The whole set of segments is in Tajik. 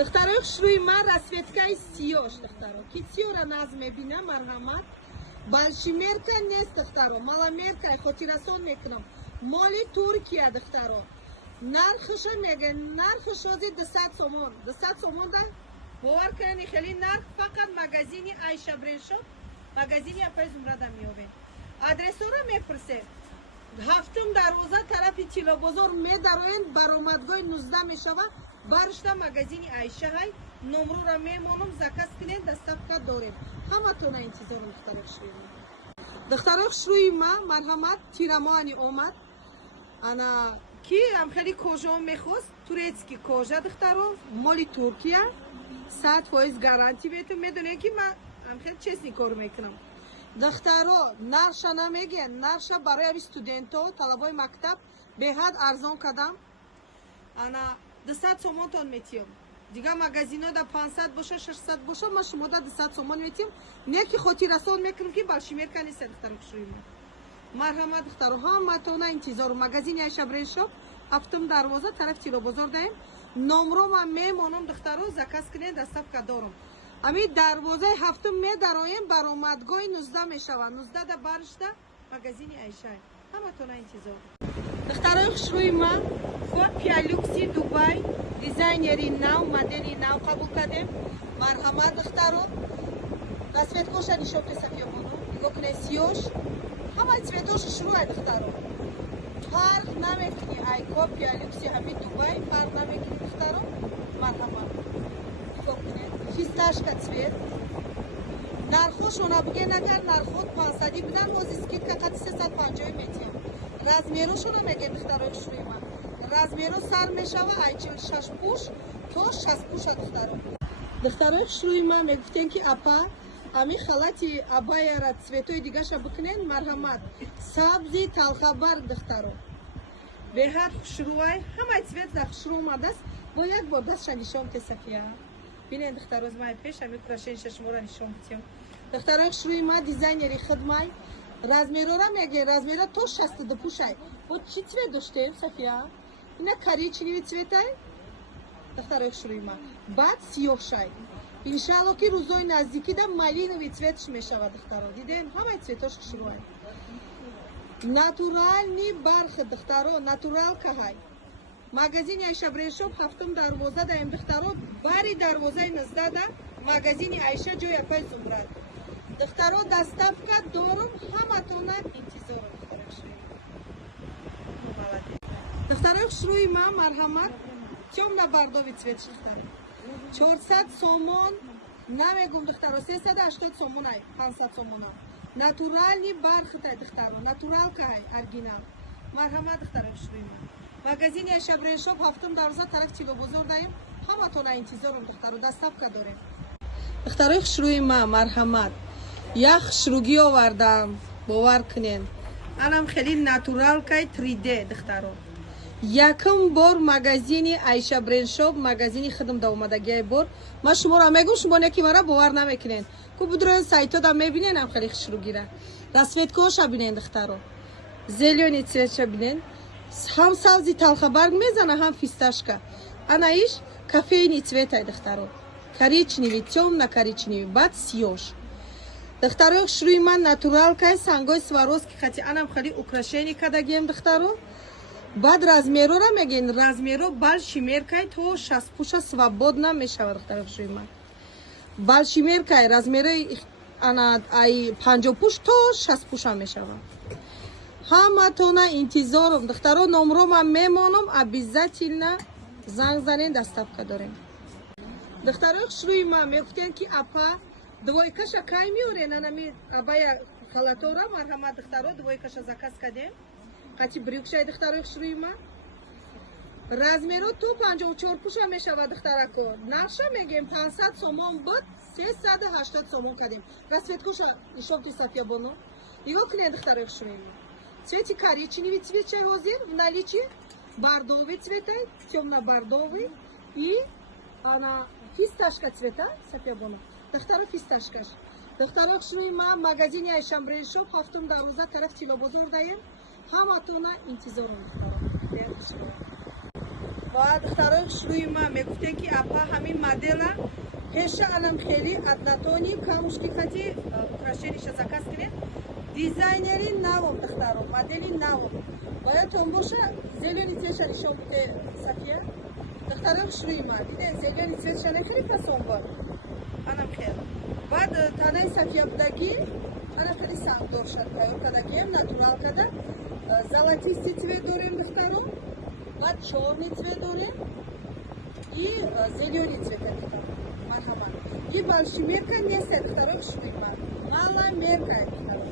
دخترای شروع من رسویتکای سیاش دخترا کیسیو را ناز میبینم مرحمت بالشیمرکا نیست دخترا مالامرکا خاطرسون میکنم مالی ترکیه دخترا نرخش میگه نرخش از 200 سومون 200 سومون ده باور کنی خیلی نرخ فقط مغازینی عایشه برنشو مغازینی اپای زمرد میابین آدرس رو میپرسه هفتم دروازه طرف چیلا بازار میدروین برآمدگاه 19 میشوه برشتا مغازینی عایشه های نمرو را میمونم زکس کنین دستفقه داریم همه تونه انتظار دخترک شروع دخترک شروع ما مرحمت تیرمانی اومد انا کی هم خیلی کجا میخواست تورецький کجا دخترو مالی ترکیه 100% گارانتی بهتون میدونه که من هم خیلی چیزی کار میکنم دخترا نرشا نمیگه نرشا برای استودنتا طلبای مکتب به حد ارزان کردم انا 200 سومون تون میتیم دیگه مغازینا دا 500 باشه 600 باشه ما شما دا 200 سومون میتیم نه که خاطرسون میکنم که بالشیمر کنی سر دختر کشوی مرحمت دختر ها ما تو نه انتظار مغازین عایشه برنشو هفتم دروازه طرف تیرو بازار دایم نمرو ما میمونم دختر رو زکس کنین دستفقه دارم امی دروازه هفتم می درایم برآمدگاه 19 میشوه 19 دا برشته مغازین عایشه همه تو نه انتظار دخترای شروع ما خود پیالوکسی دبی دیزاینری نو مدلی نو قبول کردیم مرحمت دخترو رسمیت کوشا نشون که سفیا بودو نگاه کنه سیوش همه سفیدوش شروع دخترو فرق نمیکنی ایکو پیالوکسی همین دبی فرق نمیکنی دخترو مرحمت نگاه کنه فیستاش که سفید نرخوش اونا بگه نکرد نرخوت 500 بدن موزیست که قد 350 میتیم رزمیروشو رو میگه دخترای شروع من رزمیرو سر میشوه ایچل 6 پوش تو 6 پوش دخترو دخترای شروع من میگفتن که اپا امی خالتی ابای را цветой دیگه شو بکنین مرحمت سبزی تلخبر دخترو به هر شروع همه цвет در شروع اومدست با یک بار دست نشون که صفیه ببینید دختر از مای پیش همین کراشین ششمورا نشون بدیم دخترای شروع ما دیزاینری خدمای رزمیرو را میگه رزمیرو تو 62 پوشای و چی цвет داشتیم صفیه اینا коричневый цветай دخترای شروع ما بعد سیاه شای انشالله که روزای نزدیکی ده مالینوی цветش میشود دخترها دیدین همه цветاش شروع ناتورال نی برخ دخترها ناتورال که های مغازین عایشه برنشوب هفتم دروازه ده این دخترها باری دروازه 19 ده مغازین عایشه جای پای زمرد دخترها دستفقه دارم همه تونه انتظار دخترای شروع ما مرحمت темно бордовый цвет دخترها 400 сомон намегум духтаро 380 сомон ай 500 сомон натуральни бархтай духтаро натурал кай оригинал марҳамат духтаро шурима магазини Айша бреншоп ҳафтум дарвоза тарак чило бозор даим ҳаматона интизорум духтаро дастапка дорем духтарои хушрӯима марҳамат як хушрӯгӣ овардам бовар кунен анам хеле натурал кай 3D духтаро якм бор магазини Айша бреншоп магазини хидм да омадагиай бор ма шуморо мегум шумо неки мара бовар намекунен ку будроин сайтода мебинен ам хеле хушрӯгира расветкоша бинен духтаро зелёни цветша бинен ҳам сабзи талхабарг мезана ҳам фисташка ана иш кофейни цветай духтаро коричневый тёмно коричневый баъд сиёш духтарои хушрӯи ман натуралкай сангои сваровски хати анам хеле украшени кадагием духтаро بعد رزمیرو را میگین رزمیرو بالشیمر کای تو 60 پوشا свободно میشود دختر خوشوی من بالشیمر کای رزمیرو انا ای 50 پوش تو 60 پوشا میشود همه تونا انتظارم دخترو نمرو من میمونم обязательно زنگ زنین دستفقه داریم دخترای خوشوی من میگفتن که اپا دوایکشا کای میورین انمی ابای خالاتورا مرحمت دخترو دوایکشا زکاس کردیم قطی بریکشای دخترای خشروی ما رزمیرو تو 54 پوشا میشود دخترکو نقشه میگیم 500 سومون بود 380 سومون کردیم رسویت کوشا نشون که صفیا بانو نگاه کنید دخترای خشروی ما цвети коричневый цвет чай хозир в наличии бордовый цветай темно бордовый и она фисташка цвета صفیا бано دخترا фисташкаш دخترای خشروی ما магазини Айша бреншоп ҳафтум дарвоза тараф тило бозор даем همه تونه انتظار می‌کنم. و دخترای شروعی ما میگفتن که اپا همین مدل هشه الان خیلی ادلتونی کاموشکی خطی украшениش заказ کنید دیزاینری نوم دخترو مدلی نوم باید تون باشه زیلونی цветша نشون بده صفیه دخترای شروعی ما دیدن زیلونی цветша نخیلی پسون بود анам хел баъд танаи сафия будагӣ ана хеле сангдор шад тайёр кардагием натурал карда золотистый цвет дорем духтаро баъд чёрный цвет дорем и зелёный цвет духтаро марҳамат и большой мерка нест духтаро шуима мала мерка духтаро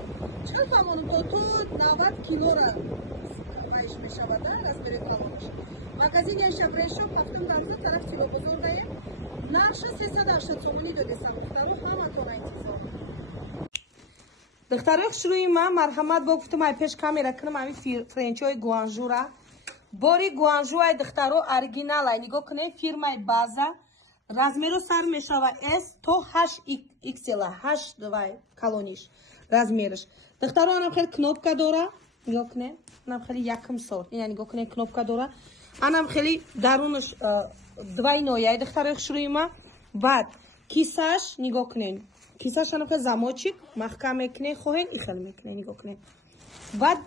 чанд фамонум то 90 килора майш мешавад размери калонаш магазин яша брешоп 7 тараф тило бузургаем нақша 380 сомонӣ додесам духтаро ҳаматона интизор духтарои хушрӯи ман марҳамат бо гуфтам ай пеш камера кунам ами френчои гуанжура бори гуанжуай духтаро оригиналай нигоҳ кунем фирмаи база размеру сар мешава с то 8xl 8 давай калониш размериш духтаро анам хеле кнопка дора нигоҳ кунем анам хеле якм сор ина нигоҳ кунем кнопка дора анам хеле дарунаш двойной духтарои хушрӯи ман баъд кисаш нигоҳ кунем кисаш анам хеле замочек маҳкам мекунем хоҳем и хеле мекунем нигоҳ кунем баъд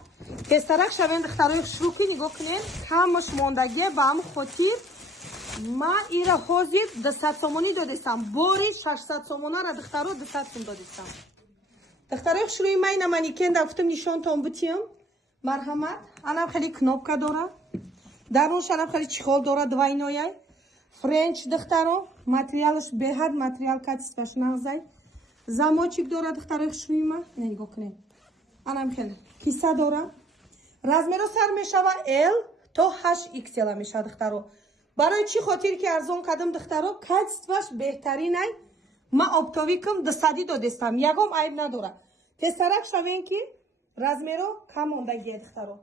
пестарак шавем духтарои хушрӯ ки нигоҳ кунем камаш мондагӣ ба ҳамн хотир ман ира ҳозир 200 сомонӣ додестам бори 600 сомонара духтаро 200 сом додестам духтарои хушрӯи ман ина манекенда гуфтам нишонтон битиям марҳамат анам хеле кнопка дора дарунаш анам хеле чихол дора двойнояй френч духтаро материалаш беҳад материал качестваш нағзай замочек дора духтарои хушрӯи ман ина нигоҳ кунем анам хеле киса дора размеру сар мешава l то 8xl мешава духтаро барои чӣ хотир ки арзон кардам духтаро качестваш беҳтаринай ман оптовикам 200 додестам ягом айб надора песарак шавен ки размеро кам мондагие духтаро